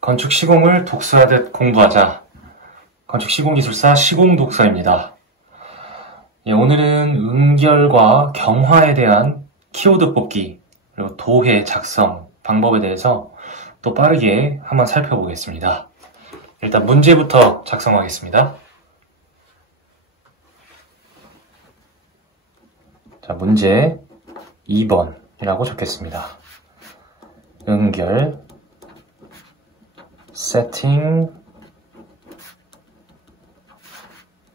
건축 시공을 독서하듯 공부하자. 건축 시공기술사 시공독서입니다. 오늘은 응결과 경화에 대한 키워드 뽑기, 그리고 도해 작성 방법에 대해서 또 빠르게 한번 살펴보겠습니다. 일단 문제부터 작성하겠습니다. 자, 문제 2번이라고 적겠습니다. 응결, 세팅,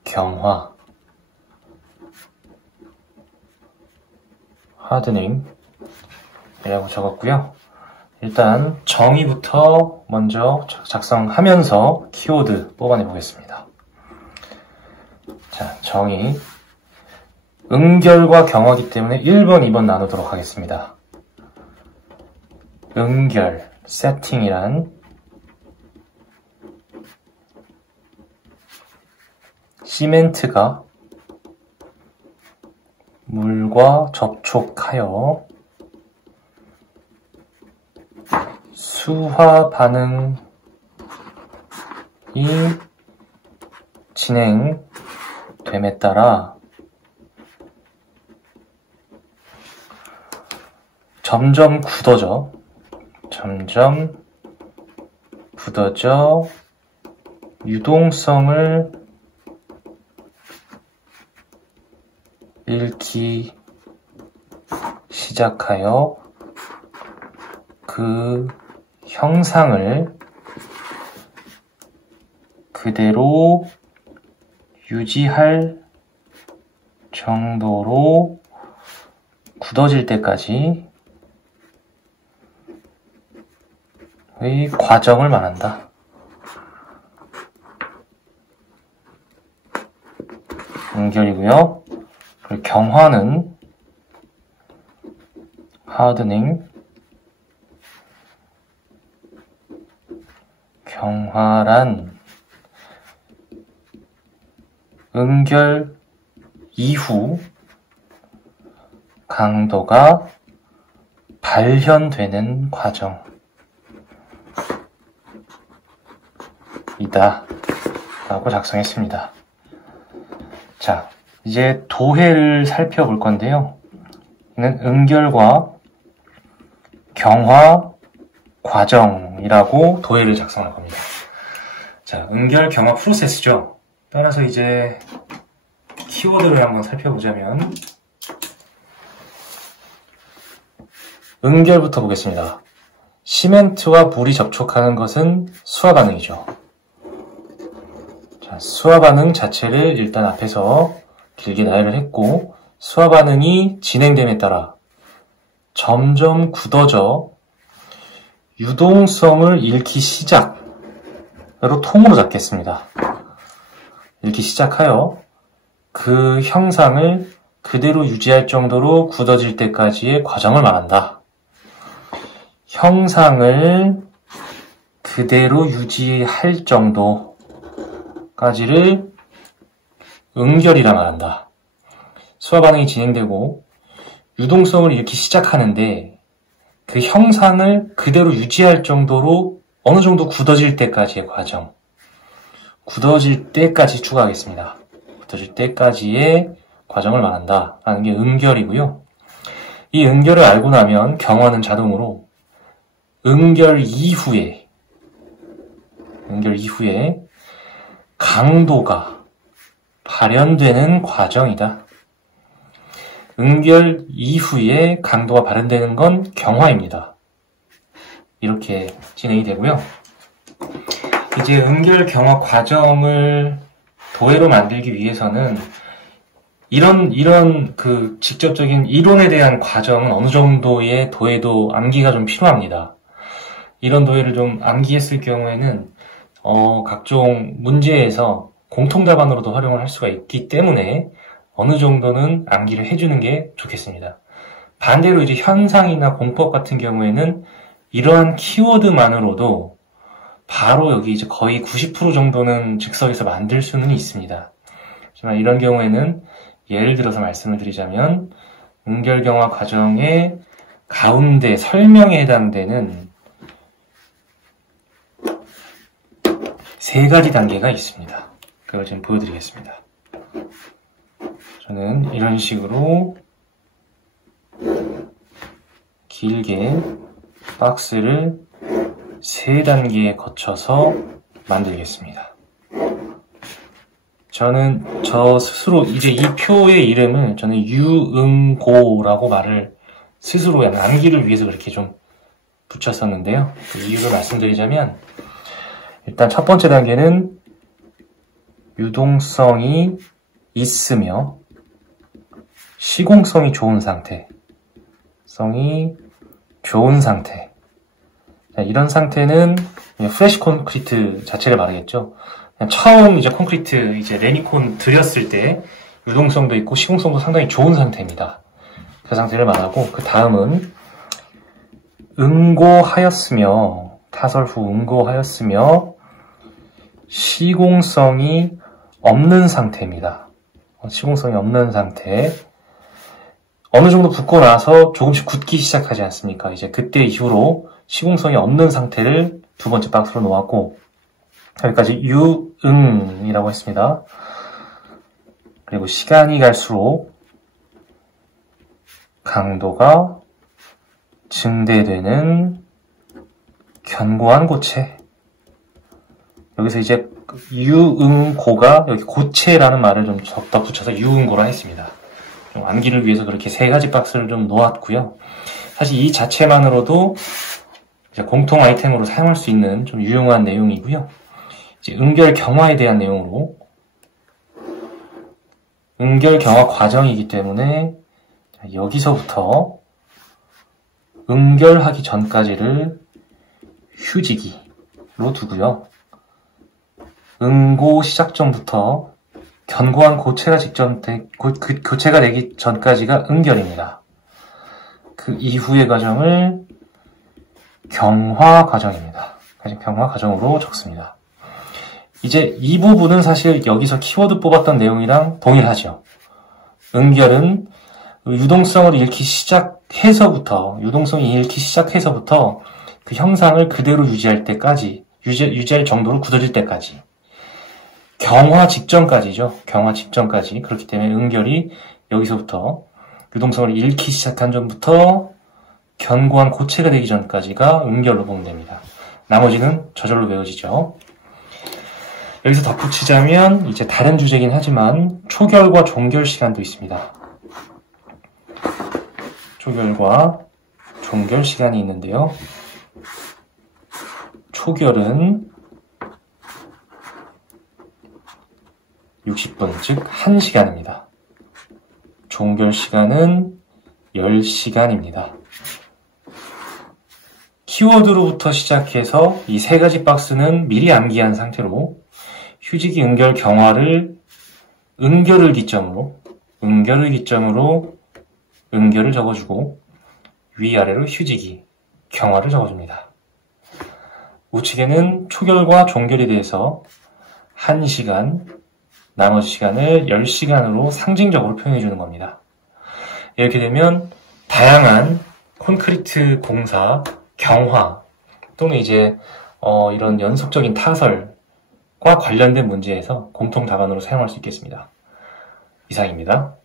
경화, 하드닝 이라고 적었고요. 일단 정의부터 먼저 작성하면서 키워드 뽑아내 보겠습니다. 자, 정의. 응결과 경화기 때문에 1번, 2번 나누도록 하겠습니다. 응결, 세팅이란 시멘트가 물과 접촉하여 수화 반응이 진행됨에 따라 점점 굳어져 유동성을 잃기 시작하여 그 형상을 그대로 유지할 정도로 굳어질 때까지의 과정을 말한다. 응결이고요. 그리고 경화는 하드닝, 경화란 응결 이후 강도가 발현되는 과정이다 라고 작성했습니다. 자, 이제 도해를 살펴볼 건데요. 이는 응결과 경화 과정이라고 도해를 작성할 겁니다. 자, 응결 경화 프로세스죠. 따라서 이제 키워드를 한번 살펴보자면 응결부터 보겠습니다. 시멘트와 물이 접촉하는 것은 수화 반응이죠. 자, 수화 반응 자체를 일단 앞에서 길게 나열을 했고, 수화 반응이 진행됨에 따라 점점 굳어져 유동성을 잃기 시작으로 통으로 잡겠습니다. 잃기 시작하여 그 형상을 그대로 유지할 정도로 굳어질 때까지의 과정을 말한다. 형상을 그대로 유지할 정도까지를 응결이라 말한다. 수화 반응이 진행되고 유동성을 잃기 시작하는데 그 형상을 그대로 유지할 정도로 어느 정도 굳어질 때까지의 과정, 굳어질 때까지 추가하겠습니다. 굳어질 때까지의 과정을 말한다 라는 게 응결이고요. 이 응결을 알고 나면 경화는 자동으로 응결 이후에 강도가 발현되는 과정이다. 응결 이후에 강도가 발현되는 건 경화입니다. 이렇게 진행이 되고요. 이제 응결 경화 과정을 도해로 만들기 위해서는 이런 그 직접적인 이론에 대한 과정은 어느 정도의 도해도 암기가 좀 필요합니다. 이런 도해를 좀 암기했을 경우에는 각종 문제에서 공통답안으로도 활용을 할 수가 있기 때문에 어느 정도는 암기를 해주는 게 좋겠습니다. 반대로 이제 현상이나 공법 같은 경우에는 이러한 키워드만으로도 바로 여기 이제 거의 90% 정도는 즉석에서 만들 수는 있습니다. 하지만 이런 경우에는 예를 들어서 말씀을 드리자면 응결경화 과정의 가운데 설명에 해당되는 세 가지 단계가 있습니다. 그걸 지금 보여드리겠습니다. 저는 이런 식으로 길게 박스를 세 단계에 거쳐서 만들겠습니다. 저는 저 스스로 이제 이 표의 이름을 저는 유응고라고 말을 스스로 암기를 위해서 그렇게 좀 붙였었는데요. 그 이유를 말씀드리자면 일단 첫 번째 단계는 유동성이 있으며 시공성이 좋은 상태. 자, 이런 상태는 프레시 콘크리트 자체를 말하겠죠. 처음 이제 콘크리트 이제 레미콘 들였을 때 유동성도 있고 시공성도 상당히 좋은 상태입니다. 그 상태를 말하고 그 다음은 응고하였으며 타설 후 응고하였으며 시공성이 없는 상태입니다. 시공성이 없는 상태. 어느 정도 붓고 나서 조금씩 굳기 시작하지 않습니까? 이제 그때 이후로 시공성이 없는 상태를 두 번째 박스로 놓았고 여기까지 유응이라고 했습니다. 그리고 시간이 갈수록 강도가 증대되는 견고한 고체. 여기서 이제 유응고가 여기 고체라는 말을 좀 덧붙여서 유응고라 했습니다. 좀 암기를 위해서 그렇게 세 가지 박스를 좀 놓았고요. 사실 이 자체만으로도 이제 공통 아이템으로 사용할 수 있는 좀 유용한 내용이고요. 이제 응결 경화에 대한 내용으로 응결 경화 과정이기 때문에 여기서부터 응결하기 전까지를 휴지기로 두고요. 응고 시작점부터 견고한 고체가 고체가 되기 전까지가 응결입니다. 그 이후의 과정을 경화 과정입니다. 경화 과정으로 적습니다. 이제 이 부분은 사실 여기서 키워드 뽑았던 내용이랑 동일하죠. 응결은 유동성이 잃기 시작해서부터 그 형상을 그대로 유지할 때까지, 유지할 정도로 굳어질 때까지, 경화 직전까지죠. 경화 직전까지. 그렇기 때문에 응결이 여기서부터 유동성을 잃기 시작한 점부터 견고한 고체가 되기 전까지가 응결로 보면 됩니다. 나머지는 저절로 외워지죠. 여기서 덧붙이자면 이제 다른 주제긴 하지만 초결과 종결 시간도 있습니다. 초결과 종결 시간이 있는데요. 초결은 60분, 즉 1시간입니다. 종결 시간은 10시간입니다. 키워드로부터 시작해서 이 세 가지 박스는 미리 암기한 상태로 휴지기 응결 경화를 응결을 기점으로 응결을 적어주고 위아래로 휴지기 경화를 적어줍니다. 우측에는 초결과 종결에 대해서 1시간, 나머지 시간을 10시간으로 상징적으로 표현해 주는 겁니다. 이렇게 되면 다양한 콘크리트 공사, 경화 또는 이제 이런 연속적인 타설과 관련된 문제에서 공통 답안으로 사용할 수 있겠습니다. 이상입니다.